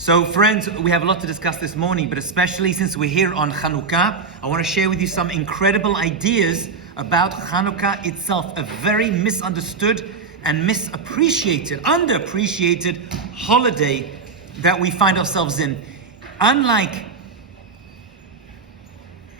So friends, we have a lot to discuss this morning, but especially since we're here on Chanukah, I want to share with you some incredible ideas about Chanukah itself, a very misunderstood and misappreciated, underappreciated holiday that we find ourselves in. Unlike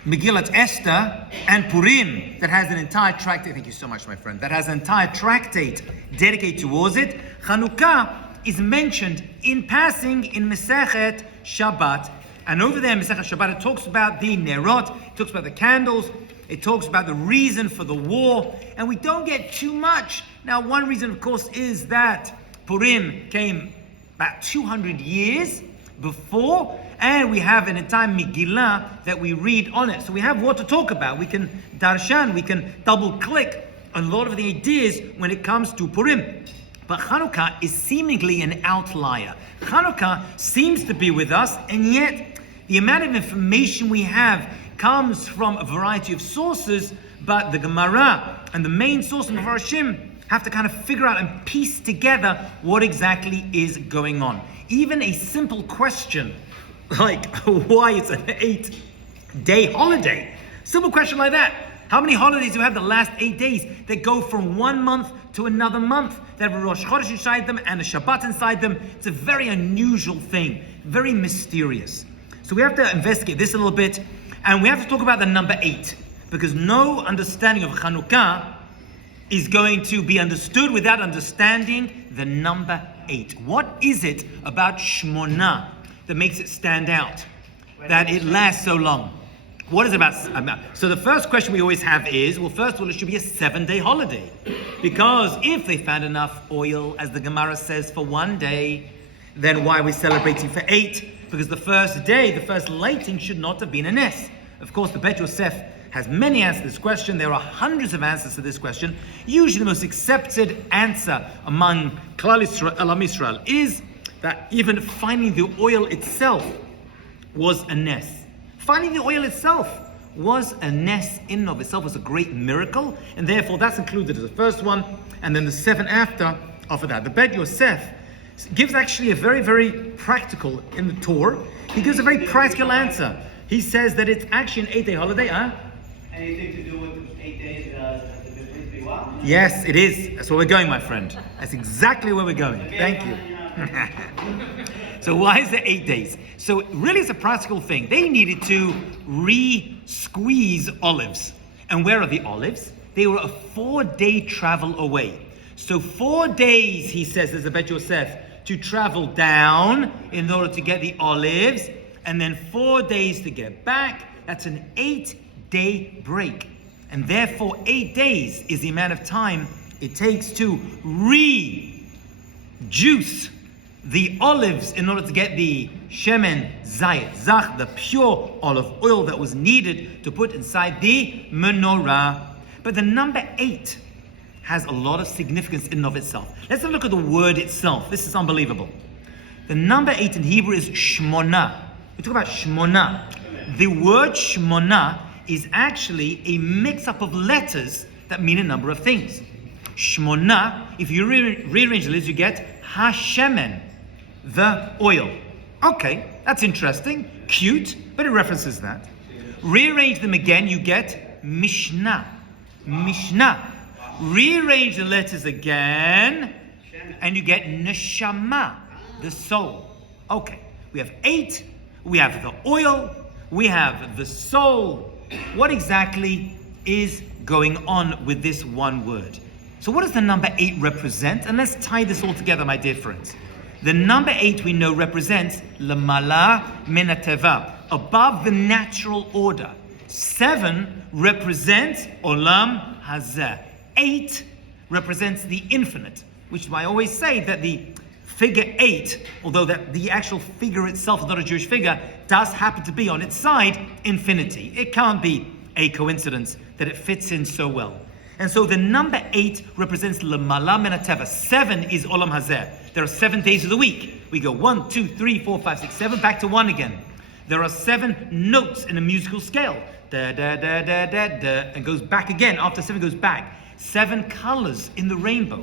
Megillat Esther and Purim, that has an entire tractate, thank you so much my friend, that has an entire tractate dedicated towards it, Chanukah is mentioned in passing in Masechet Shabbat. And over there in Masechet Shabbat, it talks about the Nerot, it talks about the candles, it talks about the reason for the war, and we don't get too much. Now, one reason, of course, is that Purim came about 200 years before, and we have an entire Megillah that we read on it. So we have what to talk about. We can darshan, we can double click on a lot of the ideas when it comes to Purim. But Chanukah is seemingly an outlier. Chanukah seems to be with us, and yet the amount of information we have comes from a variety of sources, but the Gemara and the main source of Mefarshim have to kind of figure out and piece together what exactly is going on. Even a simple question like why it's an 8-day holiday. Simple question like that. How many holidays do we have the last 8 days that go from one month to another month, that have a Rosh Chodesh inside them and a Shabbat inside them? It's a very unusual thing, very mysterious. So we have to investigate this a little bit, and we have to talk about the number 8, because no understanding of Chanukah is going to be understood without understanding the number 8. What is it about Shmona that makes it stand out, that it lasts so long? What is it about? So the first question we always have is, well, first of all, it should be a 7-day holiday. Because if they found enough oil, as the Gemara says, for 1 day, then why are we celebrating for 8? Because the first day, the first lighting should not have been a nes. Of course, the Bet Yosef has many answers to this question. There are hundreds of answers to this question. Usually the most accepted answer among Klal Yisrael, Elam Yisrael, is that even finding the oil itself was a nes. Finding the oil itself was a nes in and of itself, was a great miracle, and therefore that's included as the first one, and then the 7 after that. The Bet Yosef gives actually a very, very practical, in the Torah, he gives a very practical answer. He says that it's actually an 8-day holiday, Anything to do with 8 days the Brit Milah? Yes, it is. That's where we're going, my friend. That's exactly where we're going. Thank you. So why is it 8 days? So really it's a practical thing. They needed to re-squeeze olives. And where are the olives? They were a 4-day travel away. So 4 days, he says, there's a Bet Yosef, to travel down in order to get the olives, and then 4 days to get back. That's an 8-day break. And therefore 8 days is the amount of time it takes to re-juice the olives in order to get the shemen zayit zach, the pure olive oil that was needed to put inside the menorah. But the number 8 has a lot of significance in and of itself. Let's have a look at the word itself. This is unbelievable. The number 8 in Hebrew is shmona. We talk about shmona. The word shmona is actually a mix-up of letters that mean a number of things. Shmona, if you rearrange the letters, you get hashemen, the oil. Okay, that's interesting, cute, but it references that. Rearrange them again, you get Mishnah. Mishnah. Rearrange the letters again, and you get Neshama, the soul. Okay, we have 8, we have the oil, we have the soul. What exactly is going on with this one word? So what does the number 8 represent? And let's tie this all together, my dear friends. The number 8 we know represents Lamala Menateva, above the natural order. 7 represents Olam Hazeh. 8 represents the infinite, which is why I always say that the figure 8, although that the actual figure itself is not a Jewish figure, does happen to be on its side infinity. It can't be a coincidence that it fits in so well. And so the number 8 represents Lamala Menateva. 7 is Olam Hazeh. There are 7 days of the week. We go 1, 2, 3, 4, 5, 6, 7, back to 1 again. There are 7 notes in a musical scale. Da, da, da, da, da, da, and goes back again. After 7 goes back. 7 colors in the rainbow.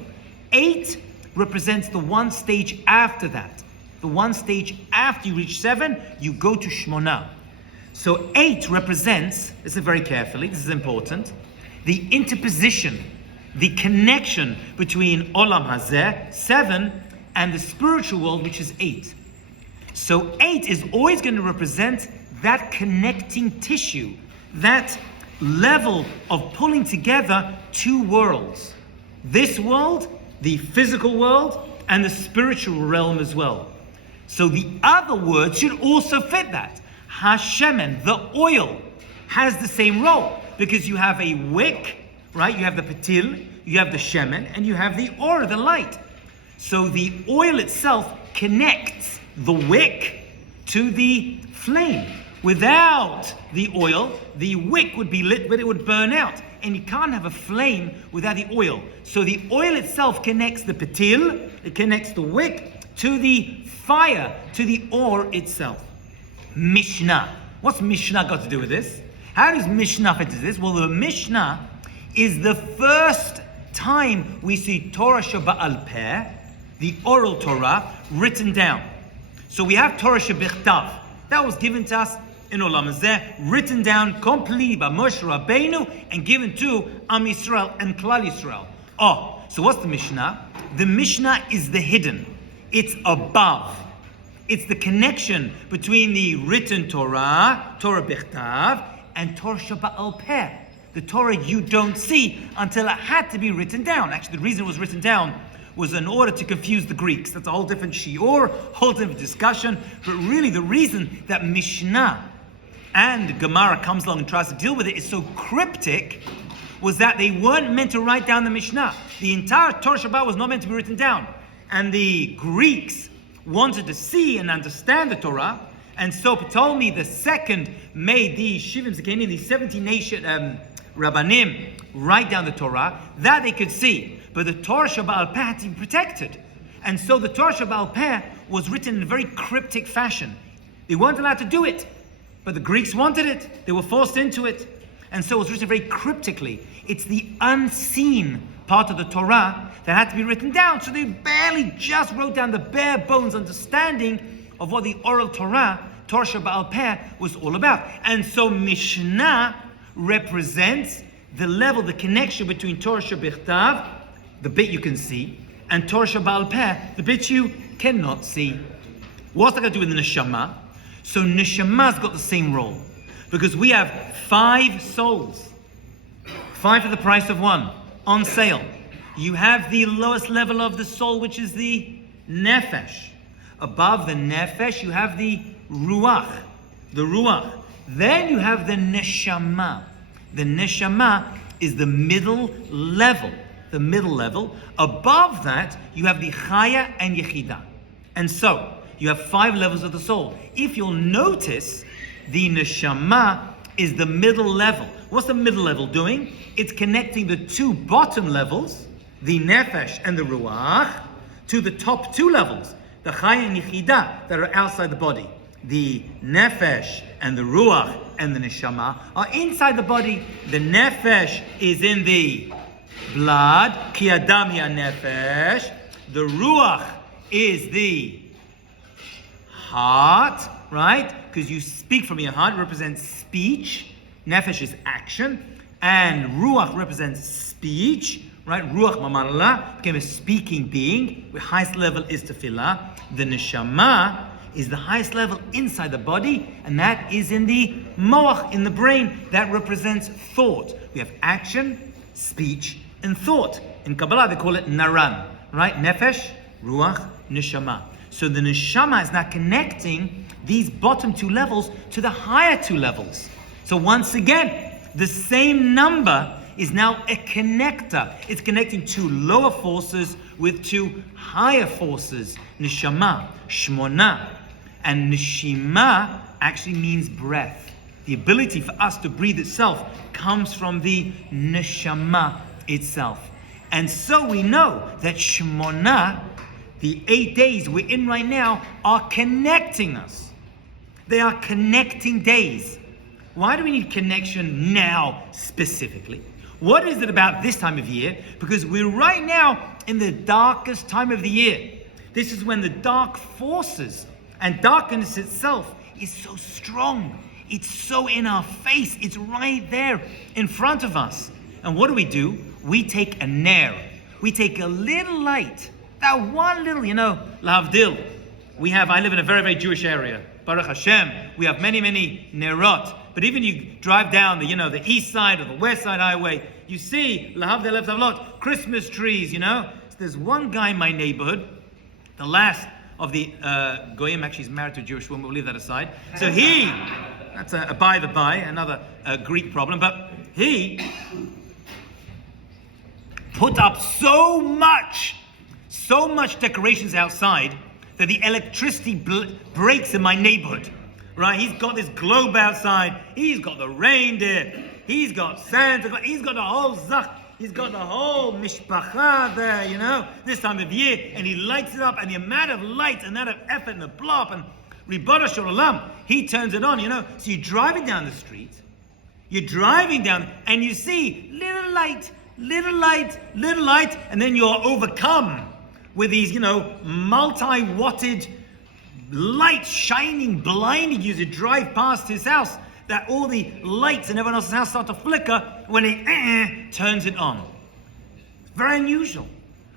8 represents the one stage after that. the one stage after you reach 7, you go to Shmona. So 8 represents, listen very carefully, this is important, the interposition, the connection between Olam Hazeh, 7, and the spiritual world, which is 8. So 8 is always going to represent that connecting tissue, that level of pulling together two worlds. This world, the physical world, and the spiritual realm as well. So the other words should also fit that. Hashemen, the oil, has the same role because you have a wick, right? You have the patil, you have the shemen, and you have the or, the light. So the oil itself connects the wick to the flame. Without the oil, the wick would be lit, but it would burn out. And you can't have a flame without the oil. So the oil itself connects the patil, it connects the wick to the fire, to the or itself. Mishnah. What's Mishnah got to do with this? How does Mishnah fit into this? Well, the Mishnah is the first time we see Torah Sheba'al Peh, the oral Torah, written down. So we have Torah Shebichtav. That was given to us in Olam Hazeh, written down completely by Moshe Rabbeinu and given to Am Yisrael and Klal Yisrael. Oh, so what's the Mishnah? The Mishnah is the hidden. It's above. It's the connection between the written Torah, Torah Bichtav, and Torah Sheba'al Peh, the Torah you don't see until it had to be written down. Actually, the reason it was written down was in order to confuse the Greeks. That's a whole different shiur, whole different discussion. But really, the reason that Mishnah and Gemara comes along and tries to deal with it is so cryptic was that they weren't meant to write down the Mishnah. The entire Torah Shabbat was not meant to be written down. And the Greeks wanted to see and understand the Torah, and so Ptolemy II made the Shivim Zekanim, the 70 nation Rabbanim, write down the Torah, that they could see. But the Torah Sheba'al Peh had to be protected. And so the Torah Sheba'al Peh was written in a very cryptic fashion. They weren't allowed to do it, but the Greeks wanted it. They were forced into it. And so it was written very cryptically. It's the unseen part of the Torah that had to be written down. So they barely just wrote down the bare bones understanding of what the oral Torah, Torah Sheba'al Peh, was all about. And so Mishnah represents the level, the connection between Torah Shebichtav, the bit you can see, and Torah Sheba'al Peh, the bit you cannot see. What's that got to do with the Neshama? So Neshama's got the same role. Because we have 5 souls. 5 for the price of 1. On sale. You have the lowest level of the soul, which is the Nefesh. Above the Nefesh, you have the Ruach. The Ruach. Then you have the Neshama. The Neshama is the middle level. The middle level. Above that, you have the Chaya and Yechida. And so, you have 5 levels of the soul. If you'll notice, the Neshama is the middle level. What's the middle level doing? It's connecting the 2 bottom levels, the Nefesh and the Ruach, to the top 2 levels, the Chaya and Yechida, that are outside the body. The Nefesh and the Ruach and the Neshama are inside the body. The Nefesh is in the blood, Ki Adam Ya Nefesh. The Ruach is the heart, right? Because you speak from your heart, represents speech. Nefesh is action. And Ruach represents speech, right? Ruach Mamallah became a speaking being. The highest level is Tefillah. The Neshama is the highest level inside the body, and that is in the Moach, in the brain. That represents thought. We have action, speech, and thought. In Kabbalah, they call it Naran, right? Nefesh, Ruach, Neshama. So the Neshama is now connecting these bottom 2 levels to the higher 2 levels. So once again, the same number is now a connector. It's connecting 2 lower forces with 2 higher forces. Neshama, Shmona. And Neshima actually means breath. The ability for us to breathe itself comes from the Neshama itself. And so we know that Shmona, the 8 days we're in right now, are connecting us. They are connecting days. Why do we need connection now specifically? What is it about this time of year? Because we're right now in the darkest time of the year. This is when the dark forces and darkness itself is so strong. It's so in our face. It's right there in front of us. And what do? We take a ner. We take a little light. That one little, lahavdil. I live in a very, very Jewish area. Baruch Hashem. We have many, many nerot. But even you drive down the east side or the west side highway, you see, lahavdil left Christmas trees, So there's one guy in my neighborhood, the last of the Goyim, actually he's married to a Jewish woman, we'll leave that aside. So that's a by the by, another Greek problem, but he put up so much decorations outside that the electricity breaks in my neighborhood, right? He's got this globe outside, he's got the reindeer, he's got Santa, he's got the whole zach, he's got the whole mishpacha there, this time of year, and he lights it up, and the amount of light and that of effort and the blow up and Ribono Shel Olam, he turns it on, So you're driving down the street, and you see little light, and then you're overcome with these, multi-watted lights shining, blinding you as you drive past his house, that all the lights in everyone else's house start to flicker when he turns it on. It's very unusual.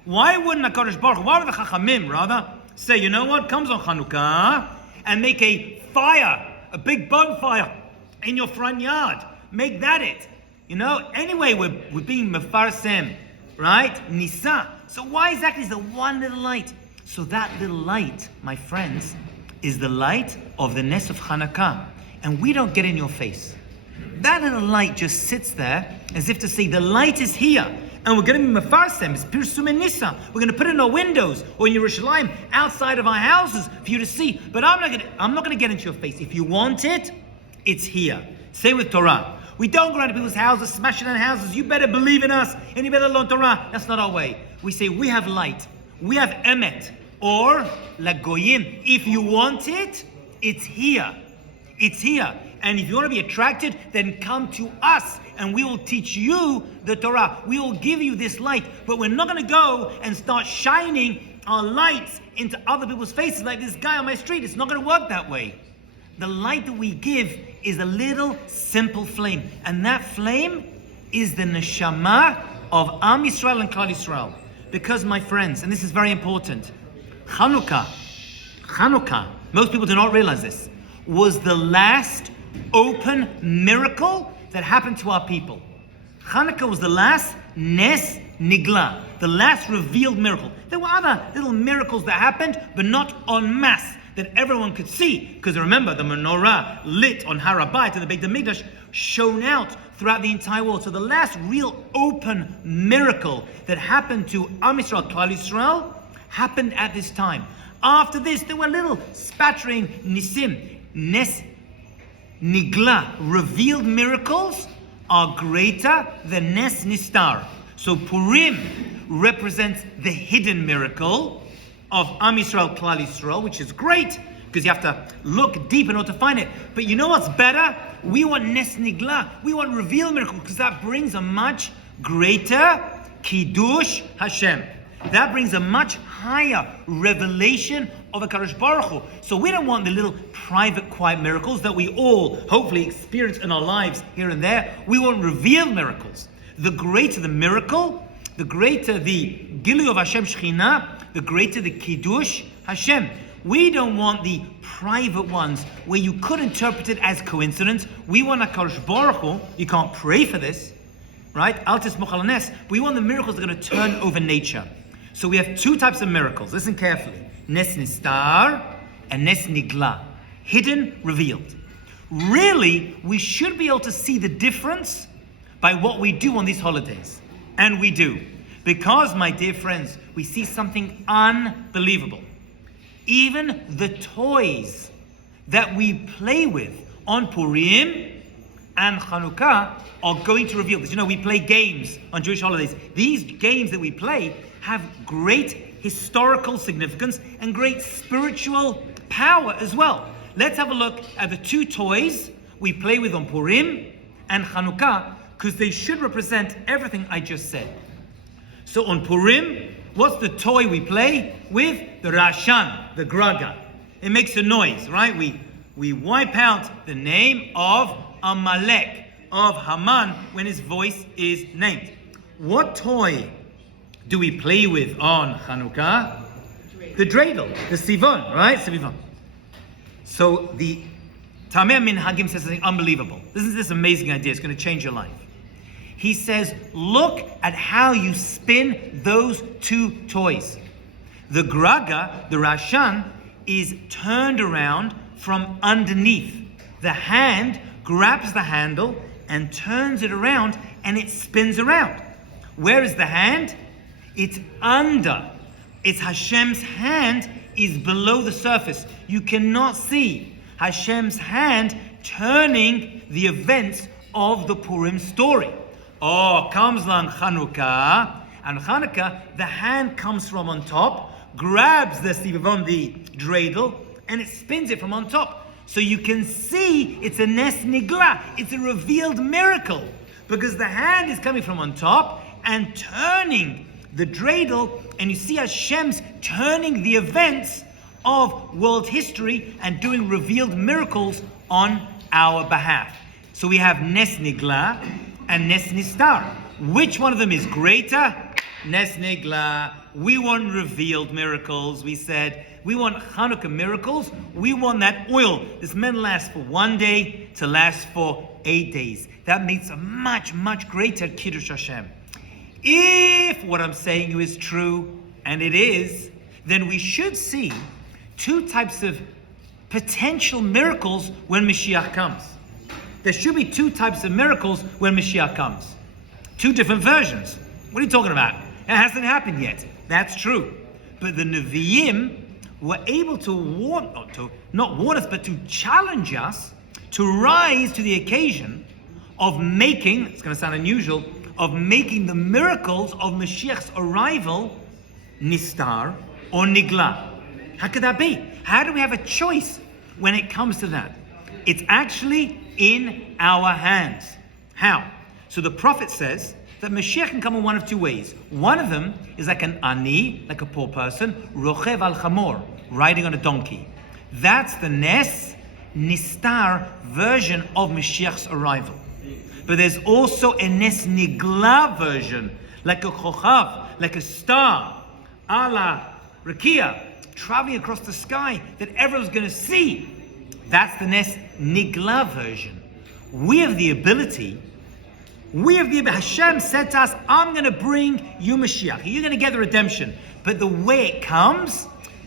Why wouldn't HaKadosh Baruch Hu, why would the Chachamim rather say, you know what, comes on Chanukah, and make a fire, a big bonfire in your front yard. Make that it. Anyway, we're being mefarsem, right? Nisa. So why exactly is there one little light? So that little light, my friends, is the light of the Nes of Chanukah. And we don't get in your face. That little light just sits there as if to say, the light is here. And we're going to be mefarsem, it's pirsum and nisa. We're going to put it in our windows or in Yerushalayim, outside of our houses for you to see. But I'm not going to get into your face. If you want it, it's here. Same with Torah. We don't go around to people's houses, smashing down houses. You better believe in us and you better learn Torah. That's not our way. We say we have light. We have emet. Or lagoyim. If you want it, it's here. It's here. And if you want to be attracted, then come to us and we will teach you the Torah. We will give you this light. But we're not going to go and start shining our lights into other people's faces like this guy on my street. It's not going to work that way. The light that we give is a little simple flame. And that flame is the neshama of Am Yisrael and Klal Yisrael. Because, my friends, and this is very important, Chanukah, most people do not realize this, was the last open miracle that happened to our people. Chanukah was the last Nes Nigla, the last revealed miracle. There were other little miracles that happened, but not en masse, that everyone could see. Because remember, the menorah lit on Har HaBayit and the Beit HaMikdash shone out throughout the entire world. So the last real open miracle that happened to Am Yisrael, Klal Yisrael, happened at this time. After this, there were little spattering nisim, Nes Nigla, revealed miracles are greater than Nes Nistar. So Purim represents the hidden miracle of Am Yisrael, Klal Yisrael, which is great because you have to look deep in order to find it. But you know what's better? We want Nes Nigla. We want revealed miracle because that brings a much greater Kiddush Hashem. That brings a much higher revelation of HaKadosh Baruch Hu. So we don't want the little private, quiet miracles that we all hopefully experience in our lives here and there. We want revealed miracles. The greater the miracle, the greater the Gilui of Hashem Shekhinah, the greater the Kiddush Hashem. We don't want the private ones where you could interpret it as coincidence. We want HaKadosh Baruch Hu. You can't pray for this, right? Al tismoch al nes. We want the miracles that are going to turn over nature. So we have two types of miracles. Listen carefully. Nes Nistar and Nes Nigla. Hidden, revealed. Really, we should be able to see the difference by what we do on these holidays. And we do. Because, my dear friends, we see something unbelievable. Even the toys that we play with on Purim and Chanukah are going to reveal this. We play games on Jewish holidays. These games that we play have great historical significance and great spiritual power as well. Let's have a look at the two toys we play with on Purim and Chanukah, because they should represent everything I just said. So on Purim, What's the toy we play with? The Rashan, the Graga. It makes a noise, right? We wipe out the name of Amalek, of Haman, when his voice is named. What toy do we play with on Chanukah? The dreidel, the sivon, right? Sivon. So the Tameh Minhagim says something unbelievable. This is this amazing idea. It's going to change your life. He says, look at how you spin those two toys. The Graga, the Rashan, is turned around from underneath. The hand grabs the handle and turns it around, and it spins around. Where is the hand? It's under. It's Hashem's hand is below the surface. You cannot see Hashem's hand turning the events of the Purim story. Oh, comes on Chanukah, and Chanukah, the hand comes from on top, grabs the sivavon, the dreidel, and it spins it from on top. So you can see it's a nes nigla, it's a revealed miracle, because the hand is coming from on top and turning the dreidel, and you see Hashem's turning the events of world history and doing revealed miracles on our behalf. So we have nes nigla and nes nistar. Which one of them is greater? Nes nigla. We want revealed miracles. We said we want Chanukah miracles. We want that oil. This meant last for 1 day to last for 8 days. That makes a much, much greater Kiddush Hashem. If what I'm saying is true, and it is, then we should see two types of potential miracles when Mashiach comes. There should be two types of miracles when Mashiach comes. Two different versions. What are you talking about? It hasn't happened yet. That's true. But the Nevi'im were able to not warn us, but to challenge us to rise to the occasion of making, it's going to sound unusual, of making the miracles of Mashiach's arrival nistar or nigla. How could that be? How do we have a choice when it comes to that? It's actually in our hands. How? So the prophet says that Mashiach can come in one of two ways. One of them is like an ani, like a poor person, rochev al chamor, riding on a donkey. That's the nes nistar version of Mashiach's arrival. But there's also a nes nigla version, like a chochav, like a star, a la rakia, traveling across the sky that everyone's going to see. That's the nes nigla version. We have the ability. Hashem said to us, I'm going to bring you Mashiach. You're going to get the redemption. But the way it comes,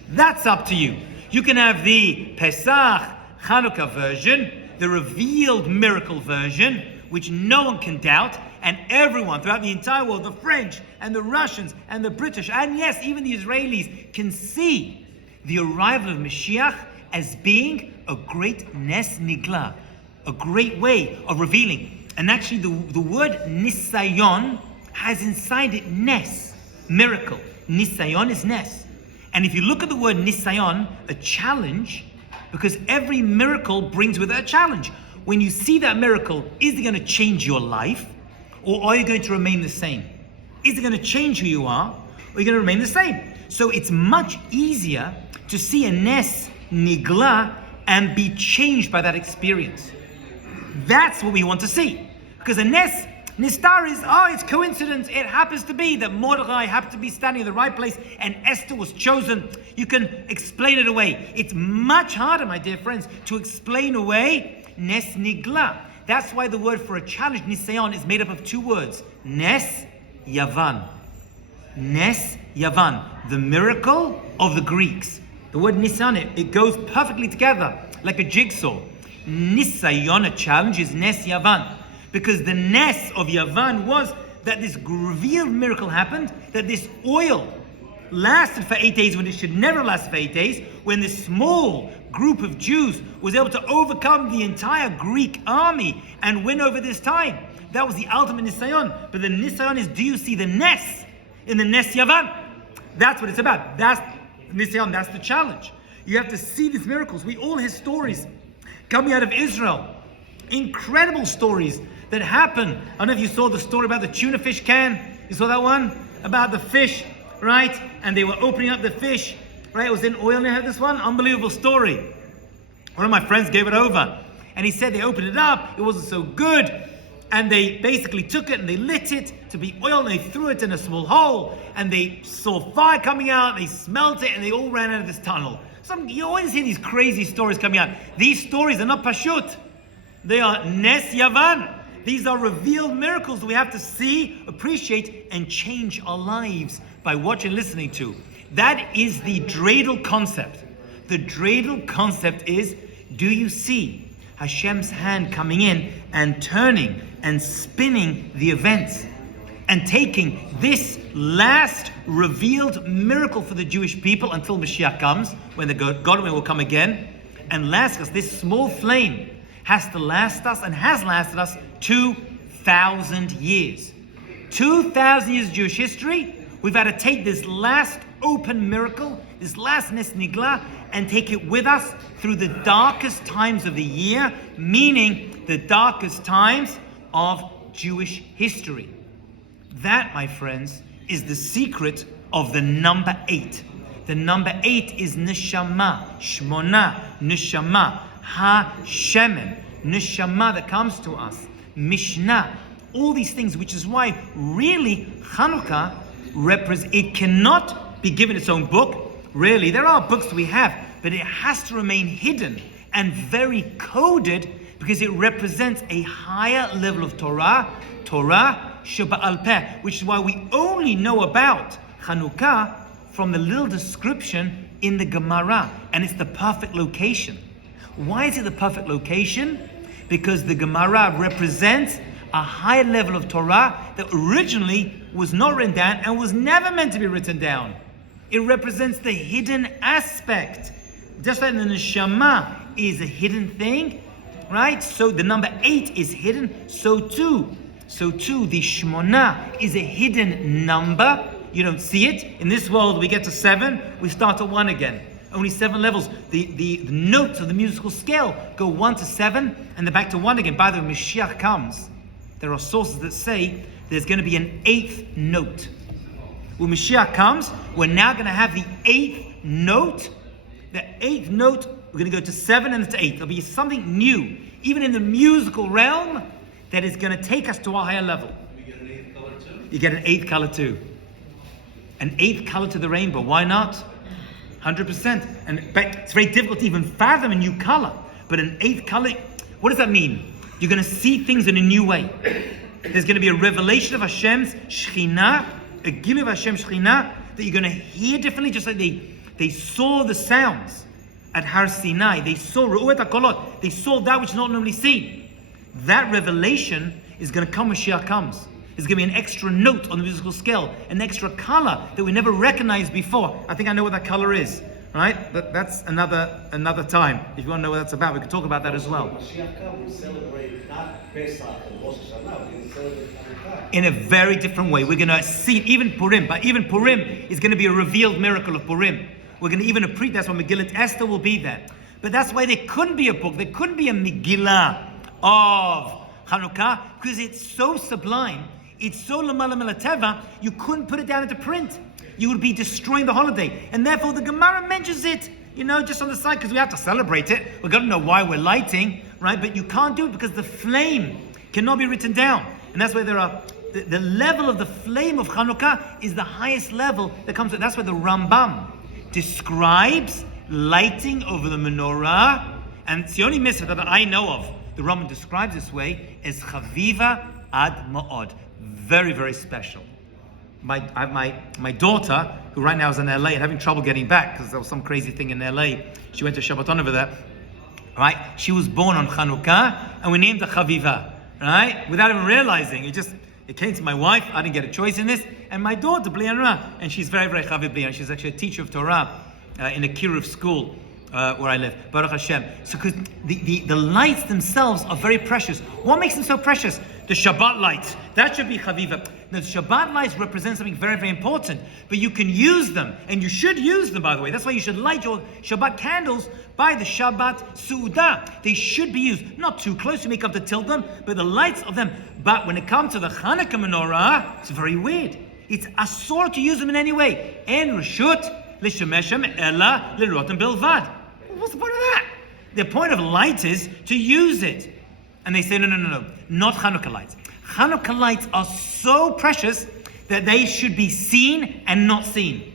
that's up to you. You can have the Pesach Chanukah version, the revealed miracle version, which no one can doubt, and everyone throughout the entire world, the French and the Russians and the British, and yes, even the Israelis, can see the arrival of Mashiach as being a great nes nigla, a great way of revealing. And actually the word nisayon has inside it nes, miracle. Nisayon is nes. And if you look at the word nisayon, a challenge, because every miracle brings with it a challenge. When you see that miracle, is it going to change your life? Or are you going to remain the same? Is it going to change who you are? Or are you going to remain the same? So it's much easier to see a nes nigla and be changed by that experience. That's what we want to see. Because a nes nistar is, it's coincidence. It happens to be that Mordechai happened to be standing in the right place and Esther was chosen. You can explain it away. It's much harder, my dear friends, to explain away nes nigla. That's why the word for a challenge, nisayon, is made up of two words. Nes yavan. Nes yavan. The miracle of the Greeks. The word nisayon, it goes perfectly together, like a jigsaw. Nisayon, a challenge, is nes yavan. Because the nes of Yavan was that this revealed miracle happened, that this oil lasted for 8 days when it should never last for 8 days, when this small group of Jews was able to overcome the entire Greek army and win over this time. That was the ultimate nisayon. But the nisayon is, do you see the nes in the nes Yavan? That's what it's about. That's nisayon, that's the challenge. You have to see these miracles. We all hear stories coming out of Israel. Incredible stories that happen. I don't know if you saw the story about the tuna fish can. You saw that one? About the fish right? And they were opening up the fish, right? It was in oil. And they had this one unbelievable story. One of my friends gave it over, and he said they opened it up. It wasn't so good, and they basically took it and they lit it to be oil, and they threw it in a small hole, and they saw fire coming out. They smelt it, and they all ran out of this tunnel. You always hear these crazy stories coming out. These stories are not pashut. They are nes yavan. These are revealed miracles that we have to see, appreciate, and change our lives by watching and listening to. That is the dreidel concept. The dreidel concept is, do you see Hashem's hand coming in and turning and spinning the events and taking this last revealed miracle for the Jewish people until Mashiach comes, when the God will come again, and last us, this small flame has to last us and has lasted us 2,000 years. 2,000 years of Jewish history. We've had to take this last open miracle, this last Nes Nigla, and take it with us through the darkest times of the year, meaning the darkest times of Jewish history. That, my friends, is the secret of the number 8. The number 8 is Neshama, Shmona, Neshama, Ha-Shemen, Neshama that comes to us, Mishnah, all these things, which is why really Chanukah it cannot be given its own book. Really, there are books we have, but it has to remain hidden and very coded because it represents a higher level of Torah Sheba'al Peh, which is why we only know about Chanukah from the little description in the Gemara, and it's the perfect location. Why is it the perfect location? Because the Gemara represents a higher level of Torah that originally was not written down and was never meant to be written down. It represents the hidden aspect. Just like the neshama is a hidden thing, right? So the number 8 is hidden. So too, the shmona is a hidden number. You don't see it. In this world, we get to 7, we start at 1 again. Only 7 levels. The notes of the musical scale go 1 to 7, and then back to 1 again. By the way, Mashiach comes. There are sources that say there's going to be an 8th note. When Mashiach comes, we're now going to have the 8th note. The 8th note, we're going to go to 7 and to 8. There'll be something new, even in the musical realm, that is going to take us to a higher level. We get an 8th color too? You get an 8th color too. An 8th color to the rainbow. Why not? 100%. And it's very difficult to even fathom a new color. But an 8th color, what does that mean? You're going to see things in a new way. There's going to be a revelation of Hashem's Shekhinah, a gilui of Hashem's Shekhinah, that you're going to hear differently, just like they saw the sounds at Har Sinai. They saw Ru'et HaKolot. They saw that which is not normally seen. That revelation is going to come when Mashiach comes. There's going to be an extra note on the musical scale, an extra color that we never recognized before. I think I know what that color is, right? But that's another time. If you want to know what that's about, we can talk about that as well. Mashiach comes, we celebrate not Pesach and Rosh Hashanah, we celebrate Chanukah. In a very different way. We're going to see even Purim, but even Purim is going to be a revealed miracle of Purim. We're going to even appreciate, that's why Megillat Esther will be there. But that's why there couldn't be a book, there couldn't be a Megillah of Chanukah, because it's so sublime, it's so l'mala milateva, you couldn't put it down into print. You would be destroying the holiday. And therefore the Gemara mentions it, just on the side, because we have to celebrate it. We've got to know why we're lighting, right? But you can't do it because the flame cannot be written down. And that's why there are, the level of the flame of Chanukah is the highest level that comes, that's why the Rambam describes lighting over the menorah, and it's the only mitzvah that I know of. The Rambam describes this way as chaviva ad ma'od, very, very special. I have my daughter, who right now is in LA and having trouble getting back because there was some crazy thing in LA. She went to Shabbaton over there, right? She was born on Chanukah, and we named her Chaviva, right? Without even realizing, it came to my wife. I didn't get a choice in this, and my daughter Blianra, and she's very, very Chaviv Blian. She's actually a teacher of Torah in a kiruv school where I live. Baruch Hashem. So, because the lights themselves are very precious. What makes them so precious? The Shabbat lights. That should be Chaviva. The Shabbat lights represent something very, very important. But you can use them, and you should use them, by the way. That's why you should light your Shabbat candles by the Shabbat Su'udah. They should be used. Not too close to make up the tiltum, but the lights of them. But when it comes to the Hanukkah menorah, it's very weird. It's asur to use them in any way. En reshut l'shemeshem ella l'rotem bilvad. What's the point of that? The point of light is to use it. And they say, no, not Chanukah lights. Chanukah lights are so precious that they should be seen and not seen.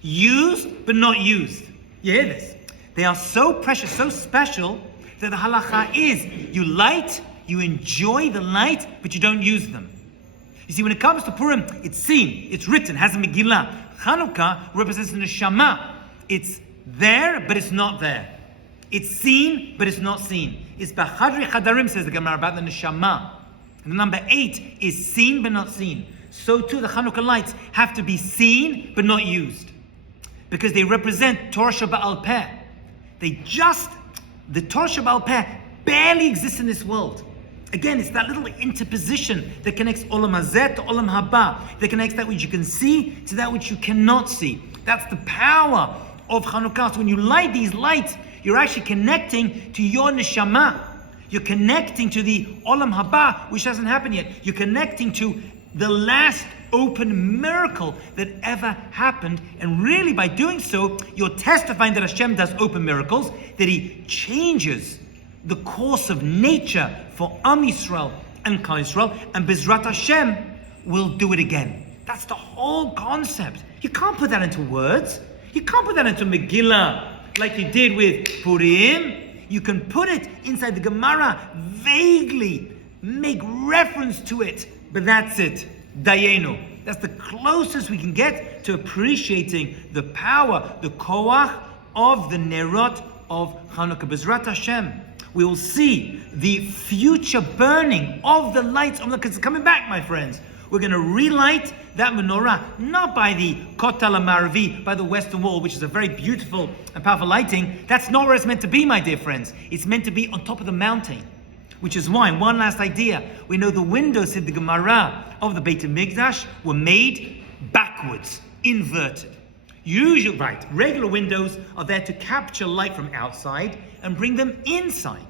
Used, but not used. You hear this? They are so precious, so special, that the halacha is, you light, you enjoy the light, but you don't use them. You see, when it comes to Purim, it's seen, it's written, has a Megillah. Chanukah represents the neshama. It's there, but it's not there. It's seen, but it's not seen. It's B'chadri Chadarim, says the Gemara, about the neshama. And the number 8 is seen, but not seen. So too, the Chanukah lights have to be seen, but not used. Because they represent Torah Sheba'al Peh. The Torah Sheba'al Peh barely exists in this world. Again, it's that little interposition that connects Olam Hazeh to Olam Haba. That connects that which you can see to that which you cannot see. That's the power of Chanukah. So when you light these lights, you're actually connecting to your neshama. You're connecting to the Olam Haba, which hasn't happened yet. You're connecting to the last open miracle that ever happened. And really, by doing so, you're testifying that Hashem does open miracles, that He changes the course of nature for Am Yisrael and Klal Yisrael, and Bezrat Hashem will do it again. That's the whole concept. You can't put that into words. You can't put that into Megillah like you did with Purim. You can put it inside the Gemara, vaguely make reference to it, but that's it. Dayenu. That's the closest we can get to appreciating the power, the koach of the Nerot of Chanukah. Bezrat Hashem, we will see the future burning of the lights of the, because it's coming back, my friends. We're going to relight that menorah, not by the Kotel HaMaravi, by the Western Wall, which is a very beautiful and powerful lighting. That's not where it's meant to be, my dear friends. It's meant to be on top of the mountain. Which is why, one last idea, we know the windows in the Gemara of the Beit HaMikdash were made backwards, inverted. Usually, right, regular windows are there to capture light from outside and bring them inside.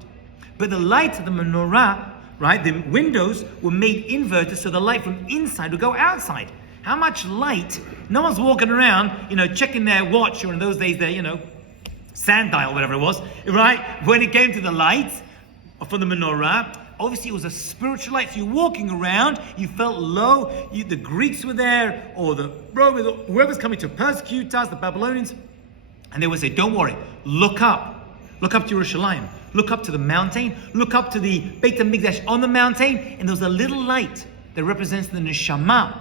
But the light of the menorah, right, the windows were made inverted so the light from inside would go outside. How much light? No one's walking around, checking their watch, or in those days their, sundial, whatever it was, right? When it came to the lights from the menorah, obviously it was a spiritual light. So you're walking around, you felt low. The Greeks were there, or the Romans, or whoever's coming to persecute us, the Babylonians, and they would say, don't worry, look up. Look up to Yerushalayim. Look up to the mountain. Look up to the Beit HaMikdash on the mountain. And there was a little light that represents the neshama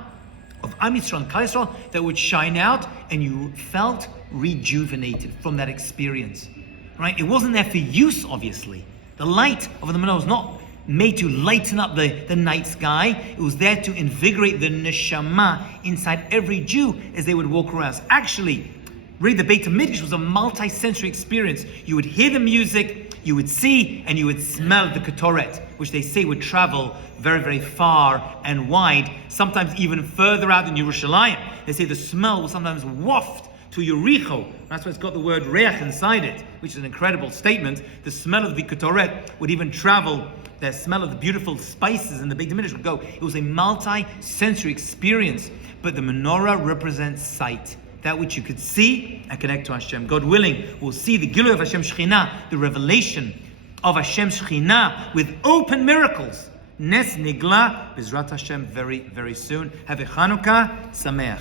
of Am Yisrael and Klal Yisrael that would shine out, and you felt rejuvenated from that experience. Right? It wasn't there for use, obviously. The light of the menorah was not made to lighten up the night sky. It was there to invigorate the neshama inside every Jew as they would walk around. So actually, really, the Beit HaMikdash was a multi-sensory experience. You would hear the music, you would see, and you would smell the ketoret, which they say would travel very, very far and wide, sometimes even further out than Yerushalayim. They say the smell will sometimes waft to Yericho. That's why it's got the word reach inside it, which is an incredible statement. The smell of the ketoret would even travel. The smell of the beautiful spices in the Beit HaMikdash would go. It was a multi-sensory experience, but the menorah represents sight. That which you could see and connect to Hashem. God willing, we'll see the Gilui of Hashem Shekhinah, the revelation of Hashem Shekhinah with open miracles. Nes Nigla, Bezrat Hashem, very, very soon. Have a Chanukah Sameach.